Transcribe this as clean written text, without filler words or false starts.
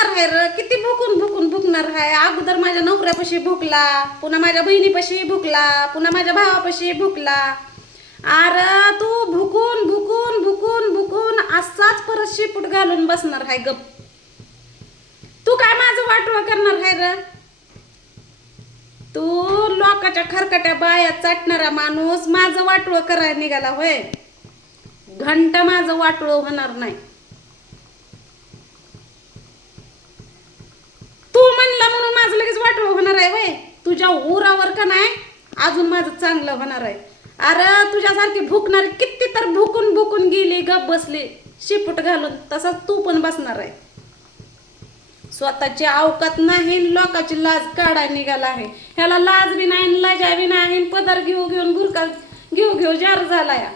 भुकणार आहे र, किती भुकून भुकून भुकणार आहे. अगोदर माझ्या नवऱ्यापाशी भुकला, पुन्हा माझ्या बहिणीपाशी भुकला, पुन्हा माझ्या भावापाशी भुकला. अरे तू भुकून भुकून भुकून भुकून असाच परत शिपूट घालून बसणार आहे गप. तू काय माझं वाटोळं करणार आहे र? तू लोकाच्या खरकट्या बाया चाटणारा माणूस माझं वाटोळं करायला निघाला होय. घंटा माझं वाटोळं होणार नाही. तू म्हणला म्हणून माझं लगेच वाटोळं होणार आहे वय. तुझ्या उरावर का नाही अजून माझं चांगलं होणार आहे. अरे तुझ्यासारखी भुकणारी किती तर भुकून भुकून गेली, गप बसली शिपूट घालून. तसंच तू पण बसणार आहे. स्वतःची अवकात नाही, लोकांची लाज काढायला निघाला आहे. ह्याला लाज बी नाही, लजा बी नाही, पदर घेऊ घेऊन बुरका घेऊ घेऊ जार झाला या.